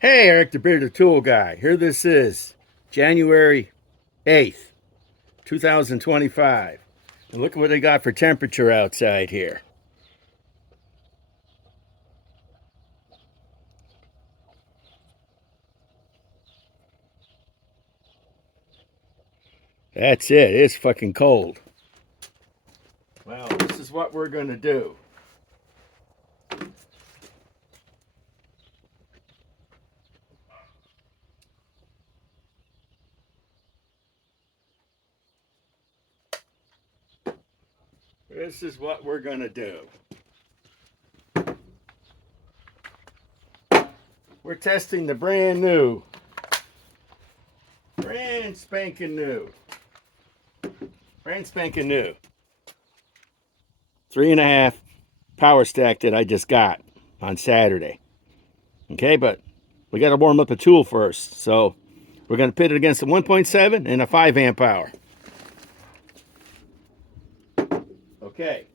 Hey, Eric the Bearded Tool Guy. Here this is January 8th, 2025. And look at what they got for temperature outside here. That's it. It's fucking cold. Well, this is what we're going to do. This is what we're going to do. We're testing the brand spanking new 3.5 Powerstack that I just got on Saturday. Okay, but we got to warm up the tool first. So we're going to pit it against a 1.7 and a 5 amp hour. Okay.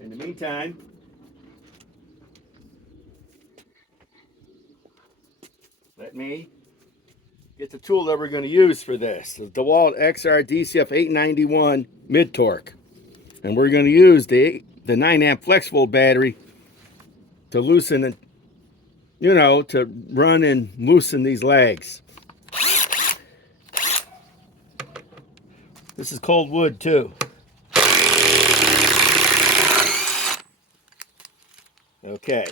In the meantime, let me get the tool that we're going to use for this. The Dewalt XR DCF 891 mid torque. And we're going to use the 9 amp flex volt battery to loosen it, to run and loosen these legs. This is cold wood too. Okay.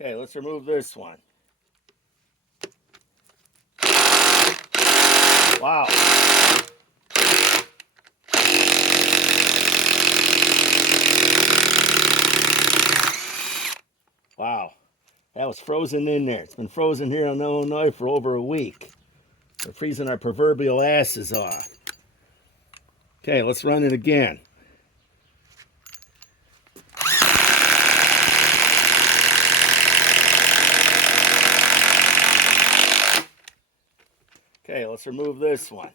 Okay, let's remove this one. Wow. Wow. That was frozen in there. It's been frozen here in Illinois for over a week. We're freezing our proverbial asses off. Okay, let's run it again. Okay, let's remove this one.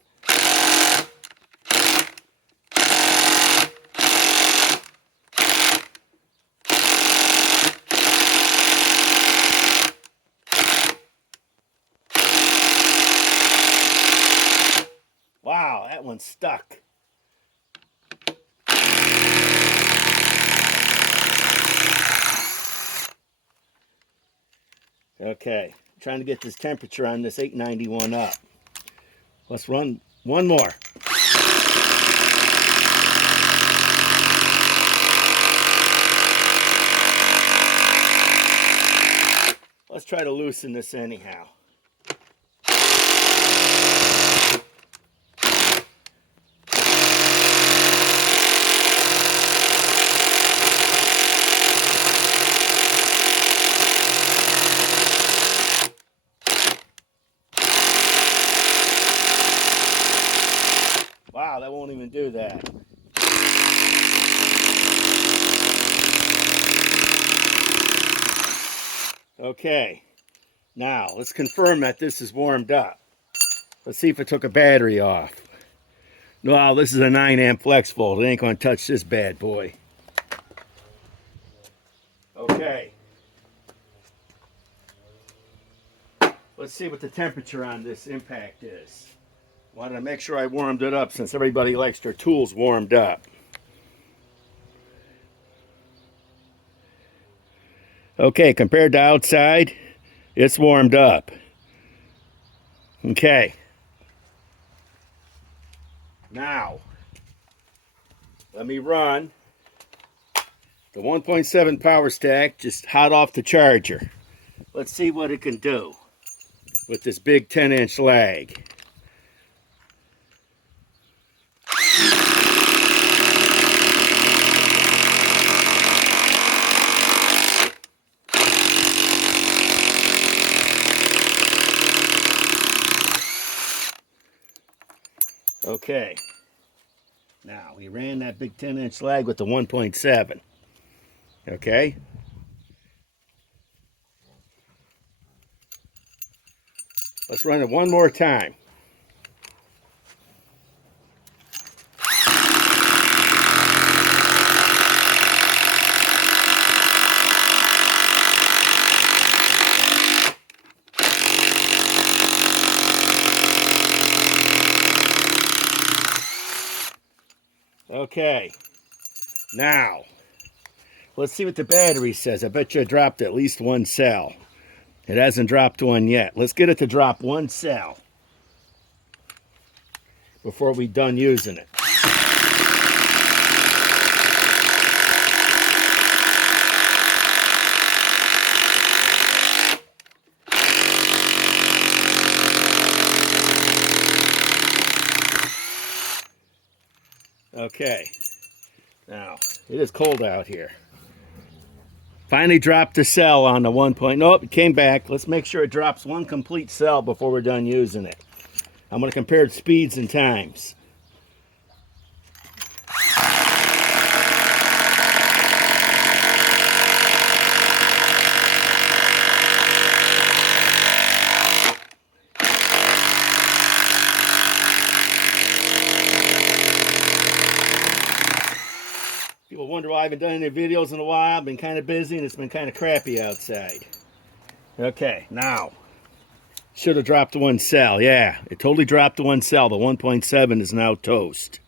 Wow, that one's stuck. Okay, trying to get this temperature on this 891 up. Let's run one more. Let's try to loosen this anyhow. Wow, that won't even do that. Okay, now let's confirm that this is warmed up. Let's see if it took a battery off. Wow, this is a 9 amp flex volt. It ain't going to touch this bad boy. Okay. Let's see what the temperature on this impact is. Wanted to make sure I warmed it up since everybody likes their tools warmed up. Okay, compared to outside, it's warmed up. Okay. Now, let me run the 1.7 Powerstack just hot off the charger. Let's see what it can do with this big 10-inch lag. Okay, now we ran that big 10-inch lag with the 1.7. Okay, Let's run it one more time. Okay, now let's see what the battery says. I bet you it dropped at least one cell. It hasn't dropped one yet. Let's get it to drop one cell before we're done using it. Okay, now it is cold out here. Finally dropped the cell on the 1 point. Nope, it came back. Let's make sure it drops one complete cell before we're done using it. I'm going to compare speeds and times. People wonder why I haven't done any videos in a while. I've been kind of busy and it's been kind of crappy outside. Okay, now, should have dropped one cell. Yeah, it totally dropped one cell. The 1.7 is now toast.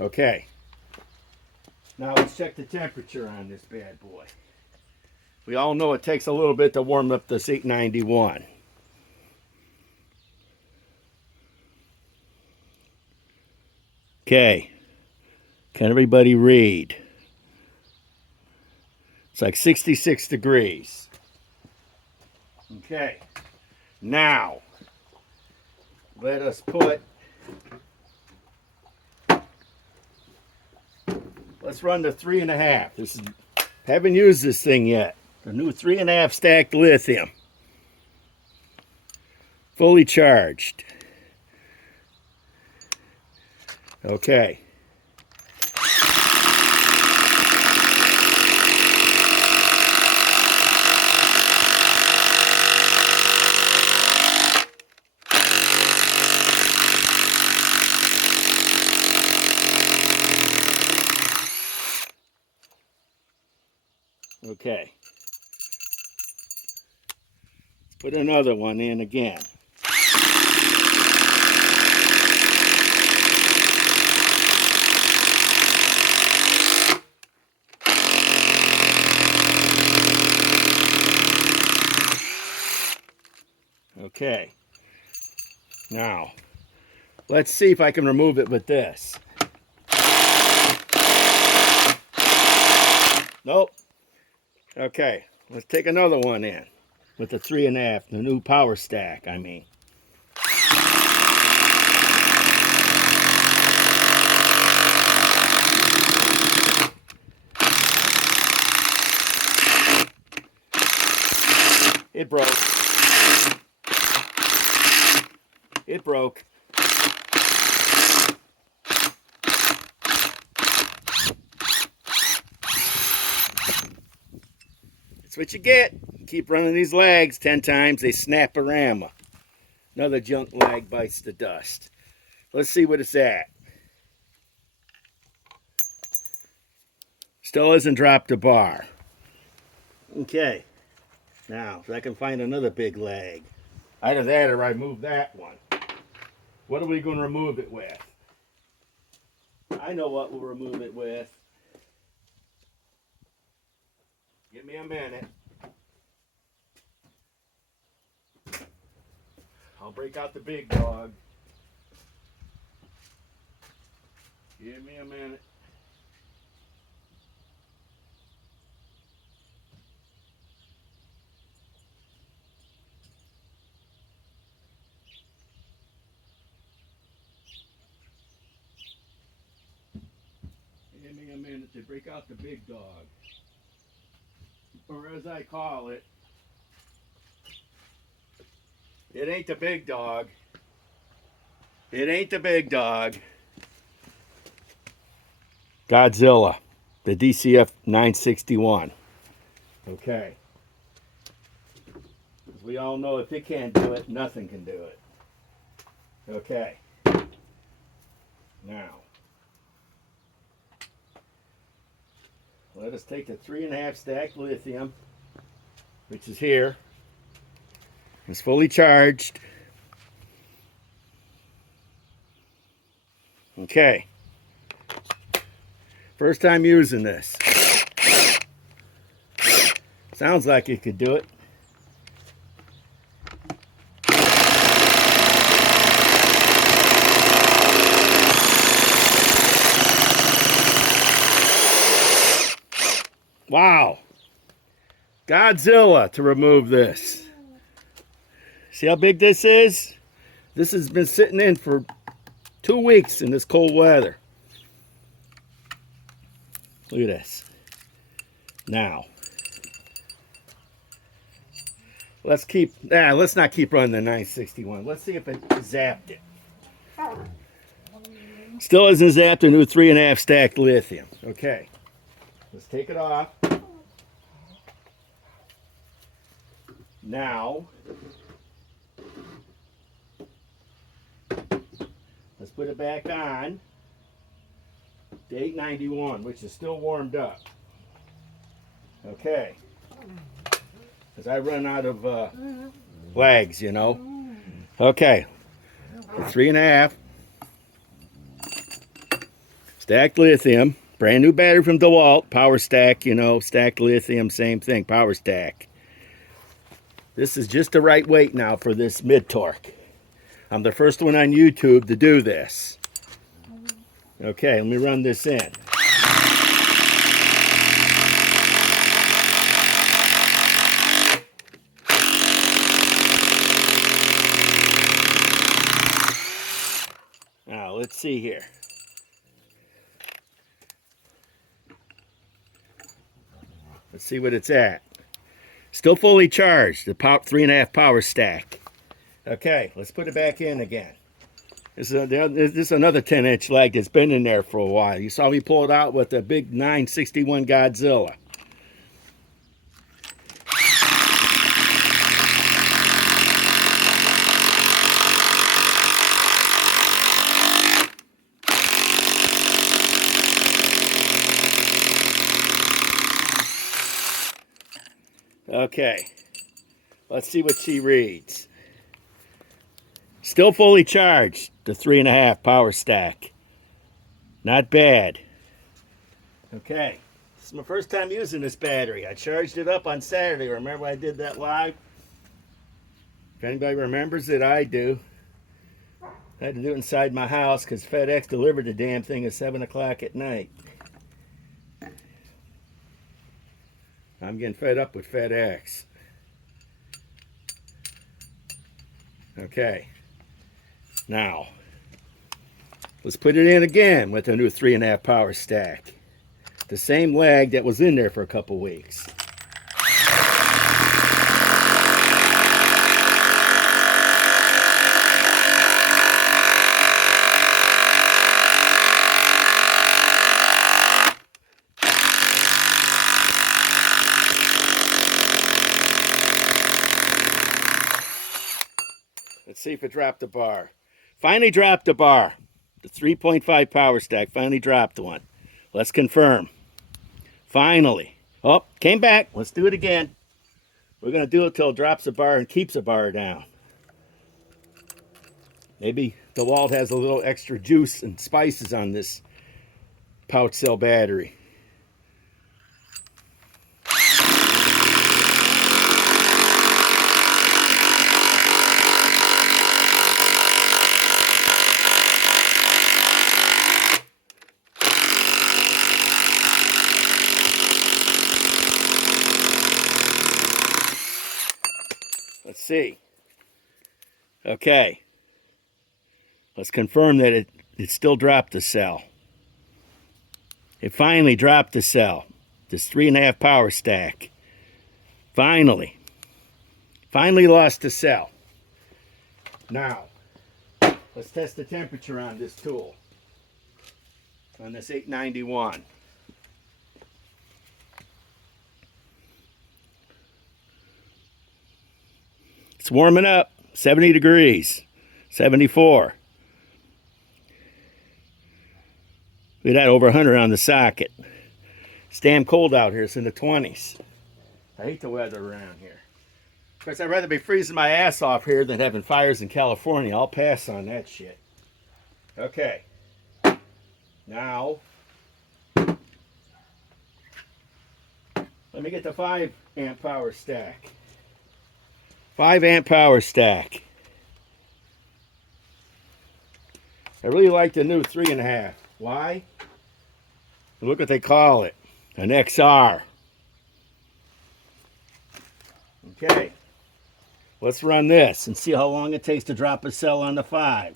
Okay, now let's check the temperature on this bad boy. We all know it takes a little bit to warm up this 891. Okay, can everybody read? It's like 66 degrees. Okay, now let us put, let's run the 3.5. This is, haven't used this thing yet. The new 3.5 stacked lithium. Fully charged. Okay. Okay. Let's put another one in again. Okay. Now, let's see if I can remove it with this. Nope. Okay, let's take another one in with the 3.5, the new Powerstack, I mean. It broke. It broke. That's what you get. Keep running these lags 10 times, they snap-a-rama. Another junk lag bites the dust. Let's see what it's at. Still hasn't dropped a bar. Okay. Now, if I can find another big lag. Either that or I move that one. What are we going to remove it with? I know what we'll remove it with. Give me a minute. I'll break out the big dog. Give me a minute. Give me a minute to break out the big dog. Or as I call it, it ain't the big dog. It ain't the big dog. Godzilla, the DCF 961. Okay. we all know if it can't do it, nothing can do it. Okay. Now, let us take the 3.5 stack lithium, which is here. It's fully charged. Okay. First time using this. Sounds like it could do it. Wow. Godzilla to remove this. See how big this is? This has been sitting in for 2 weeks in this cold weather. Look at this. Now, let's not keep running the 961. Let's see if it zapped it. Still hasn't zapped a new 3.5 stack lithium. Okay, let's take it off. Now, let's put it back on the 891, which is still warmed up. Okay, because I run out of lags, you know. Okay, 3.5 stacked lithium, brand new battery from Dewalt, Powerstack, you know, stacked lithium, same thing, Powerstack. This is just the right weight now for this mid-torque. I'm the first one on YouTube to do this. Okay, let me run this in. Now, let's see here. Let's see what it's at. Still fully charged, the 3.5 Powerstack. Okay, let's put it back in again. This is another 10-inch leg that's been in there for a while. You saw me pull it out with the big 961 Godzilla. Okay, let's see what she reads. Still fully charged, the 3.5 Powerstack. Not bad. Okay, this is my first time using this battery. I charged it up on Saturday. Remember I did that live? If anybody remembers it, I do. I had to do it inside my house because FedEx delivered the damn thing at 7 o'clock at night. I'm getting fed up with FedEx. Okay. Now, let's put it in again with a new 3.5 Powerstack. The same lag that was in there for a couple weeks. Let's see if it dropped the bar. Finally dropped the bar. The 3.5 Powerstack finally dropped one. Let's confirm. Finally. Oh, came back. Let's do it again. We're going to do it till it drops the bar and keeps the bar down. Maybe Dewalt has a little extra juice and spices on this pouch cell battery. Let's see. Okay. Let's confirm that it still dropped the cell. It finally dropped the cell. This 3.5 Powerstack. Finally. Finally lost the cell. Now, let's test the temperature on this tool. On this 891. It's warming up. 70 degrees. 74. We got over 100 on the socket. It's damn cold out here. It's in the 20s. I hate the weather around here. Of course, I'd rather be freezing my ass off here than having fires in California. I'll pass on that shit. Okay. Now, let me get the 5 amp power stack. 5 amp power stack. I really like the new 3.5. Why? Look what they call it. An XR. Okay. Let's run this and see how long it takes to drop a cell on the 5.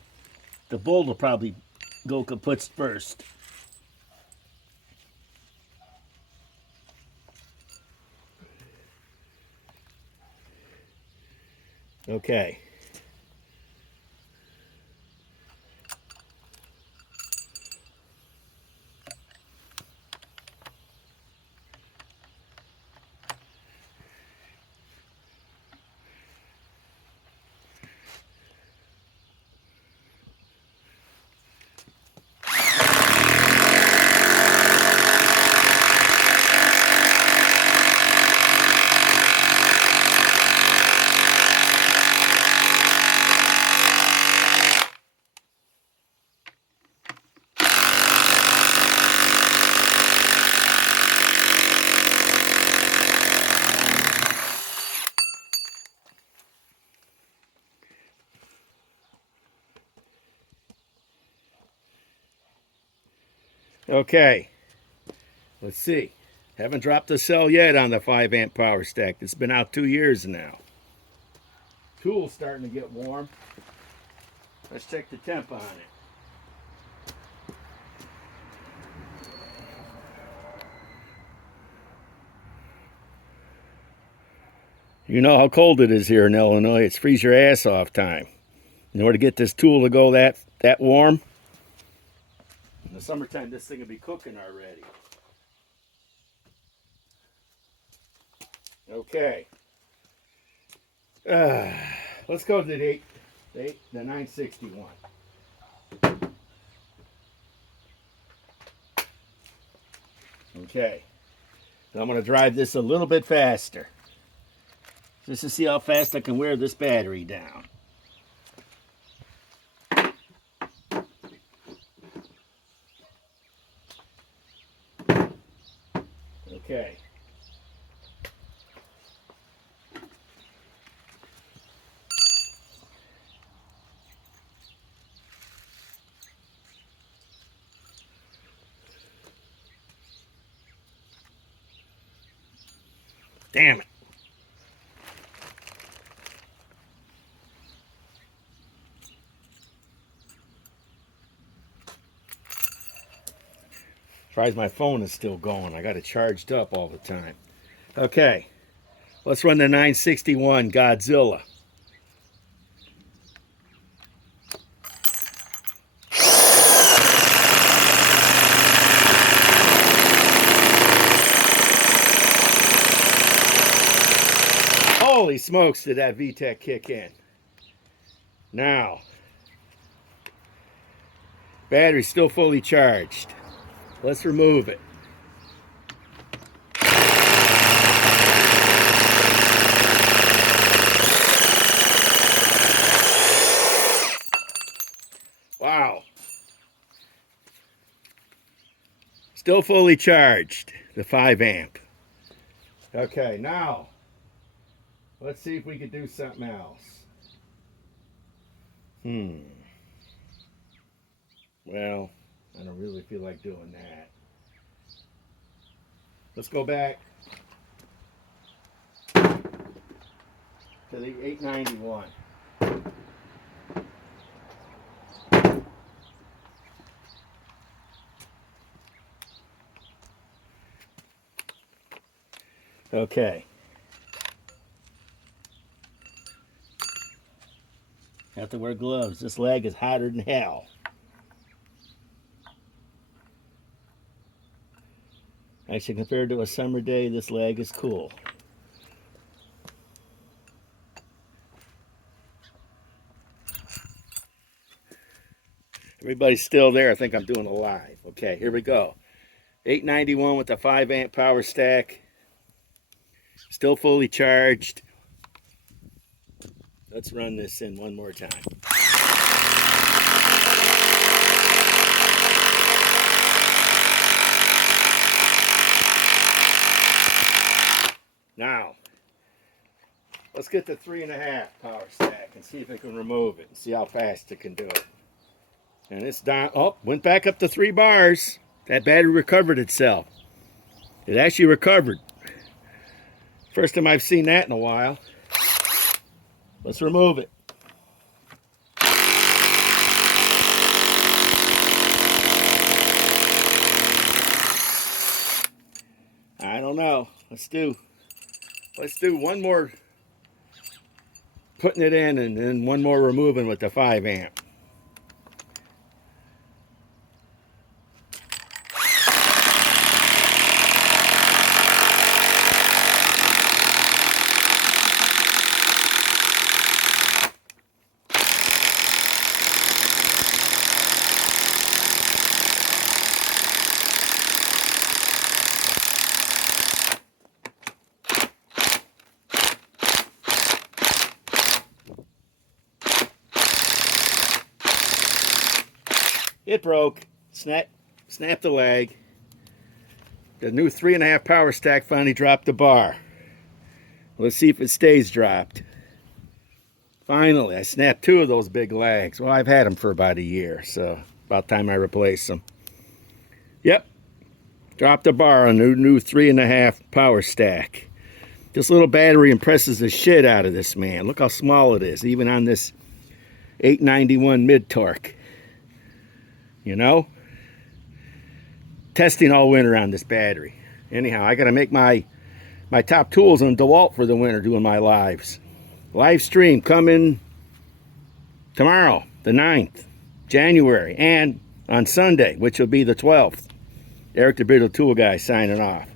The bolt will probably go kaput first. Okay. Okay. Let's see. Haven't dropped a cell yet on the 5 amp power stack. It's been out 2 years now. Tool's starting to get warm. Let's check the temp on it. You know how cold it is here in Illinois. It's freeze your ass off time. In order to get this tool to go that warm, in the summertime this thing will be cooking already. Okay. Let's go to the 961. Okay. Now I'm going to drive this a little bit faster, just to see how fast I can wear this battery down. Okay. Damn it. Surprised my phone is still going. I got it charged up all the time. Okay. Let's run the 961 Godzilla. Holy smokes, did that VTEC kick in. Now, battery's still fully charged. Let's remove it. Wow. Still fully charged, the 5 amp. Okay, now, let's see if we can do something else. Well, I don't really feel like doing that. Let's go back to the 891. Okay. Have to wear gloves. This leg is hotter than hell. Actually, compared to a summer day, this leg is cool. Everybody's still there. I think I'm doing a live. Okay, here we go. 891 with the 5 amp power stack. Still fully charged. Let's run this in one more time. Now, let's get the 3.5 power stack and see if it can remove it and see how fast it can do it. And it's down. Oh, went back up to 3 bars. That battery recovered itself. It actually recovered. First time I've seen that in a while. Let's remove it. I don't know. Let's do one more putting it in and then one more removing with the 5 amp. It broke. Snapped the leg. The new 3.5 power stack finally dropped the bar. Let's see if it stays dropped. Finally, I snapped 2 of those big legs. Well, I've had them for about a year, so about time I replace them. Yep. Dropped the bar on the new 3.5 power stack. This little battery impresses the shit out of this man. Look how small it is, even on this 891 mid-torque. You know? Testing all winter on this battery. Anyhow, I got to make my top tools on Dewalt for the winter doing my lives. Live stream coming tomorrow, the 9th, January, and on Sunday, which will be the 12th. Eric the Brittle Tool Guy signing off.